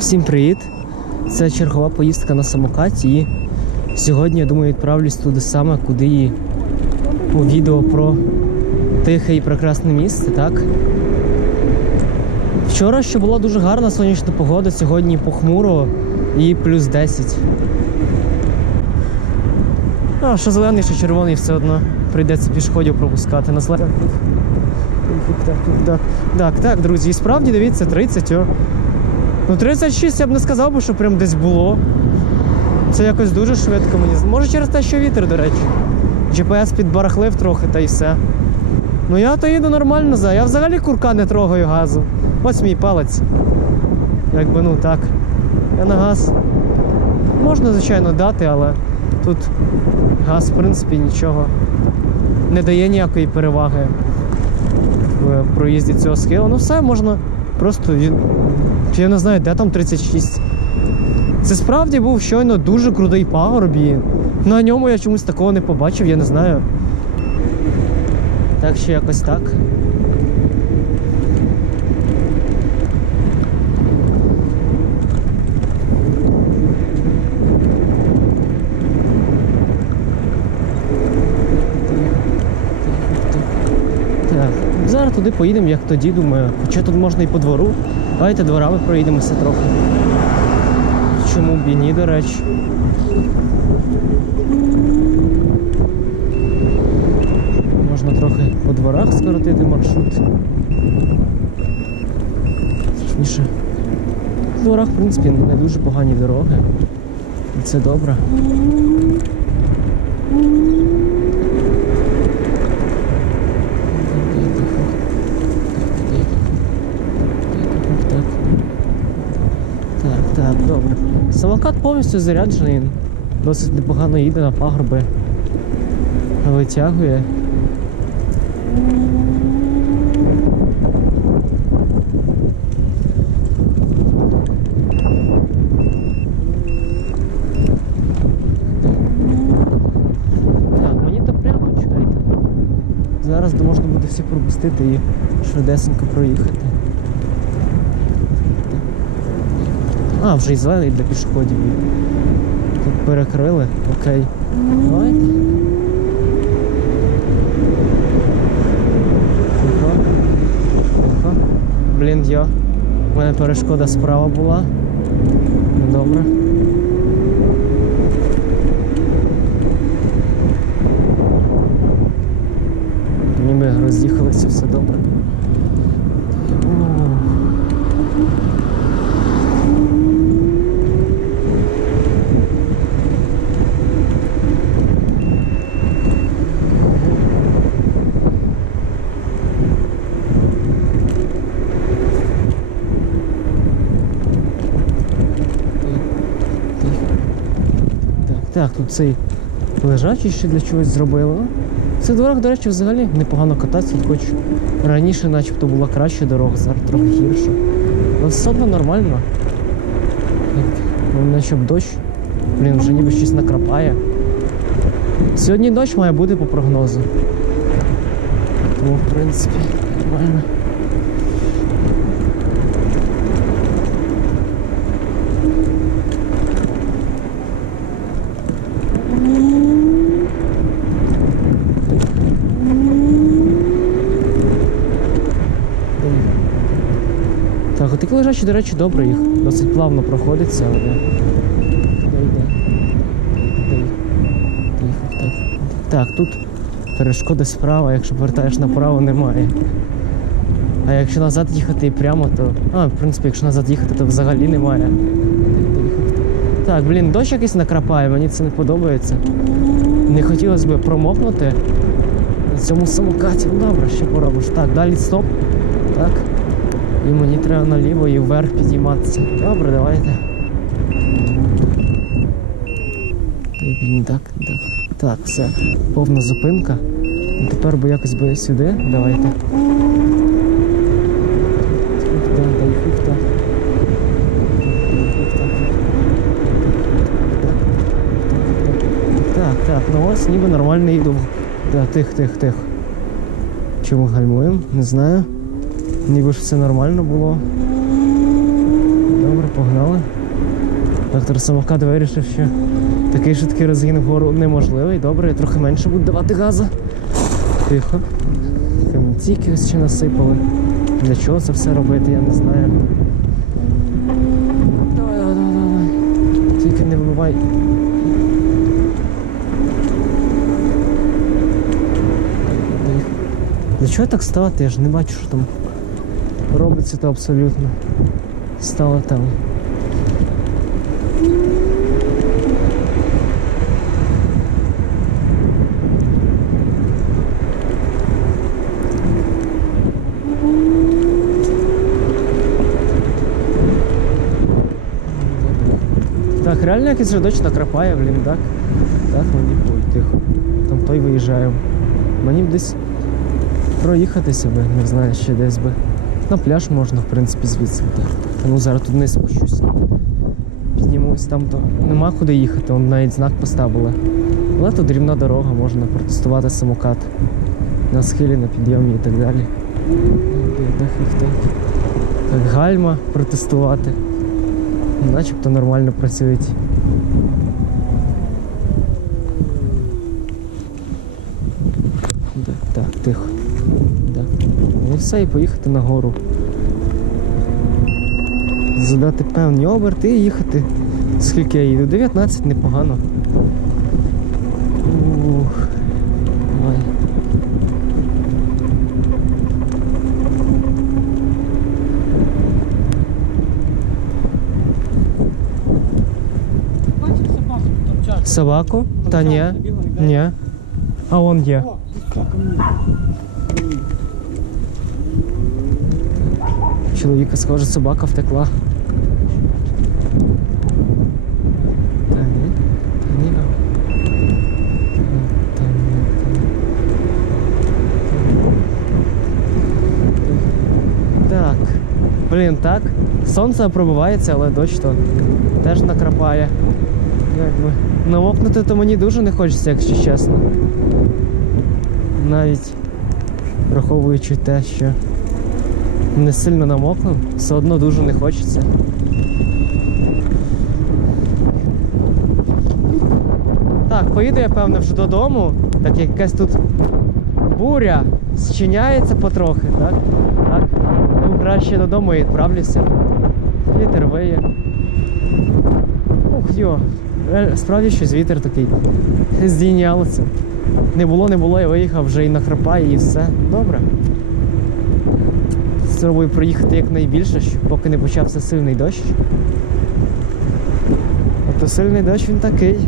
Всім привіт! Це чергова поїздка на самокаті. І сьогодні, я думаю, відправлюсь туди саме, куди і у відео про тихе і прекрасне місце, так? Вчора ще була дуже гарна сонячна погода, сьогодні похмуро і плюс 10. А, що зелений, що червоний, все одно прийдеться пішоходів пропускати на зелений. Так, так, так, так, друзі, і справді дивіться, 30, о. Ну, 36 я б не сказав що прям десь було. Це якось дуже швидко мені. Може через те, що вітер, до речі. GPS підбарахлив трохи та й все. Ну я то їду нормально, за. Я взагалі курка не трогаю газу. Ось мій палець. Якби ну так. Я на газ. Можна, звичайно, дати, але тут газ, в принципі, нічого не дає ніякої переваги в проїзді цього схилу. Ну все, можна просто. Я не знаю, де там 36. Це справді був щойно дуже крутий пагорб і на ньому я чомусь такого не побачив, я не знаю. Так що якось. Так, зараз туди поїдемо, як тоді, думаю. Хоча тут можна і по двору. Давайте дворами проїдемося трохи. Чому б і ні, до речі. Можна трохи по дворах скоротити маршрут. Точніше. В дворах, в принципі, не дуже погані дороги. І це добре. Так. Так, добре. Самокат повністю заряджений. Досить непогано їде на пагорби. Витягує. Зараз можна буде всі пропустити і швидесенько проїхати. А, вже і зелений для пішоходів. Тут перекрили. Окей. Давайте. Тихо. Тихо. Блін, йо. У мене перешкода справа була. Добре. Ніби роз'їхалися, все добре. Ух. Так, тут цей лежачий ще для чогось зробили. Ну, цих дворах, до речі, взагалі непогано кататися, хоч раніше начебто була краща дорога, зараз трохи гірша. Але все одно нормально. Головне, щоб дощ. Блін, вже ніби щось накрапає. Сьогодні дощ має бути по прогнозу. Тому, в принципі, нормально. Так, отакі лежачі, до речі, добре їх. Досить плавно проходиться, але. Де йде? Де йде? Так. Так, тут перешкода справа, якщо повертаєш направо, немає. А якщо назад їхати і прямо, то. А, в принципі, якщо назад їхати, то взагалі немає. Так, блін, дощ якийсь накрапає, мені це не подобається. Не хотілося б промокнути на цьому самокаті. Ну добре, що поробиш. Так, далі стоп. Так. І мені треба наліво і вверх підійматися. Добре, давайте. Та так, так. Так, все. Повна зупинка. Тепер би якось би сюди. Давайте. Так, так, ну ось ніби нормально їду. Так, тих, тих, тих. Чому гальмуємо? Не знаю. Ніби ж все нормально було. Добре, погнали. Доктор самокат вирішив, що такий швидкий розгін вгору неможливий. Добре, я трохи менше буду давати газу. Тихо. Камінці якісь ще насипали. Для чого це все робити, я не знаю. Давай, давай, давай, давай. Тільки не вибивай. Для чого так ставати? Я ж не бачу, що там робиться то абсолютно. Стало там. Так, реально якийсь же накрапає, блін, так? Так, мені ой, тихо. Там той виїжджає. Мені б десь проїхатися би, не знаю, ще десь би. На пляж можна, в принципі, звідси. А Ну зараз тут не спущусь. Піднімусь там, то нема куди їхати, он навіть знак поставили. Але тут рівна дорога, можна протестувати самокат на схилі, на підйомі і так далі. Так, гальма протестувати. Начебто нормально працюють. Так, тихо. Все, і поїхати нагору. Задати певні оберти і їхати. Скільки я їду? 19 непогано. Ух. Ой. Собаку. Та ні. Ні. А вон є. О, так, мені. Чоловіка, схоже, собака втекла. Так. Блін, так. Сонце пробивається, але дощ то теж накрапає. Якби. Намокнути то мені дуже не хочеться, якщо чесно. Навіть враховуючи те, що не сильно намокну, все одно дуже не хочеться. Так, поїду я певно вже додому, так як якась тут буря зчиняється потрохи, так? Так. Ну, краще додому і відправлюся. Вітер виє. Ух йо. Справді щось вітер такий. Здійнялося. Не було, не було, я виїхав вже і на накрапає, і все. Добре. Спробую проїхати якнайбільше, щоб поки не почався сильний дощ. А то сильний дощ він такий.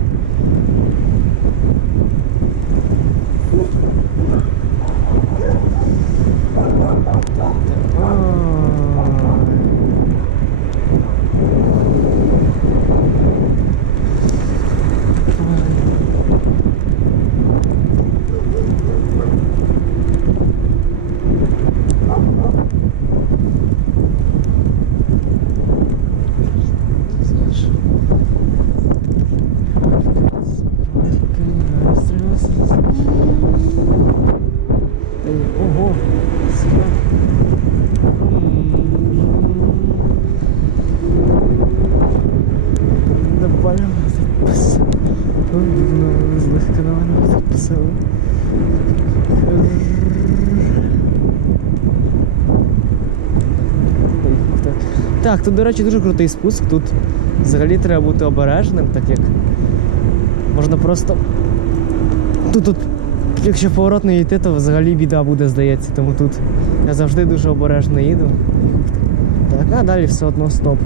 Ого! Нормально записали. Злегка на мене записали. Тут, до речі, дуже крутий спуск. Тут взагалі треба бути обережним, так як можна просто. Тут, тут якщо поворот не йти, то взагалі біда буде, здається. Тому тут я завжди дуже обережно їду. Так, а далі все одно стоп.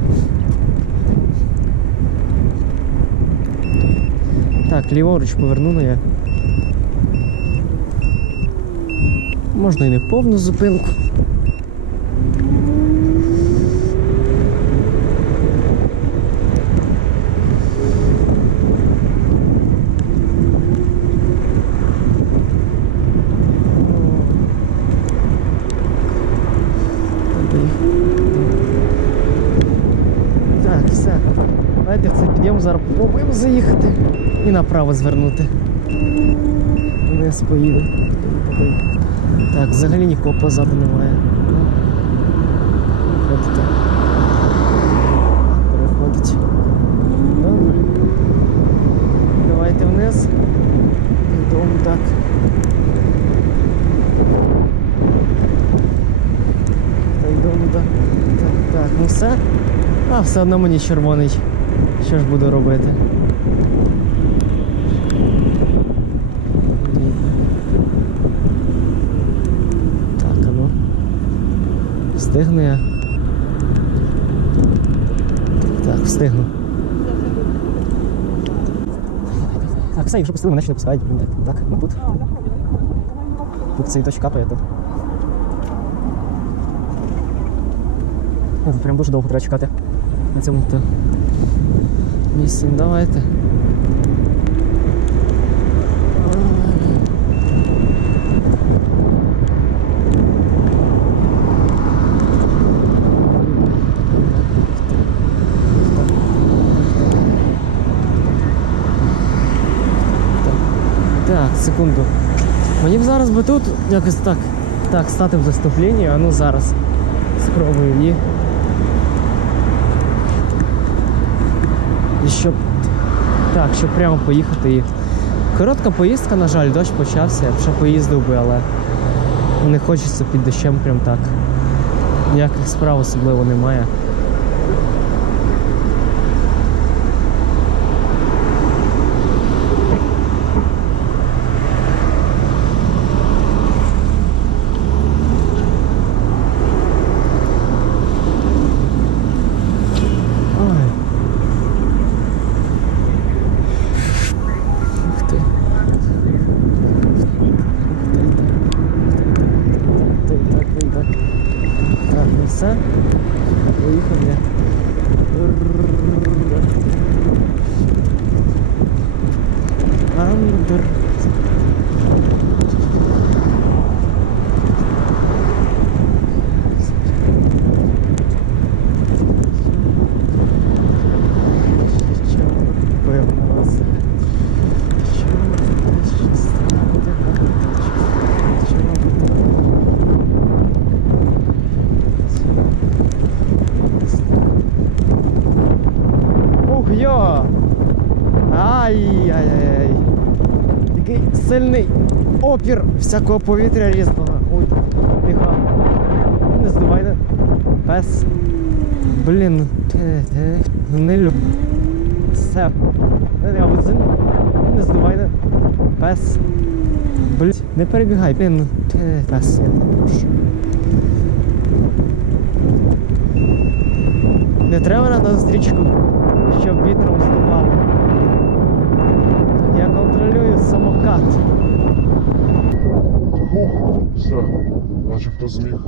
Так, ліворуч поверну ну я. Можна і не повну зупинку. боковим заїхати і направо звернути. Десь поїде. Так, взагалі нікого позаду немає. Переходить. Давайте вниз. Йдемо так. Та йдемо так. Так, так, ну все. А, все одно мені червоний. Що ж буду робити? Так, ну. Встигну я. Так, встигну. Так, все, якщо пустили, мене ще не пускають. Так, ну тут. Тут цвіточок капає, то. Ну, Тут прям дуже довго треба чекати на цьому то місці. Ну, Давайте. Так, секунду. Мені б зараз би тут якось так. Так, стати в заступленні, а ну зараз. Спробую і. І щоб. Так, щоб прямо поїхати і. Коротка поїздка, на жаль, дощ почався, я б ще поїздив би, але не хочеться під дощем прям так. Ніяких справ особливо немає. Ой. Ух ти. Так, так, так, так. Так, ну все. Поїхав я. Андер. Певно вас. Ух йо! Ай-яй-яй. Який сильний опір всякого повітря різного. Ой, тихо. Не здувай, не. Пес. Блін, не люблю. Все. Не, не, Не здувай, не. Пес. Блін, не перебігай, блін. Пес, я тебе прошу. Не треба на зустрічку, щоб вітром здувало. Я контролюю самокат. Все, наче хто зміг.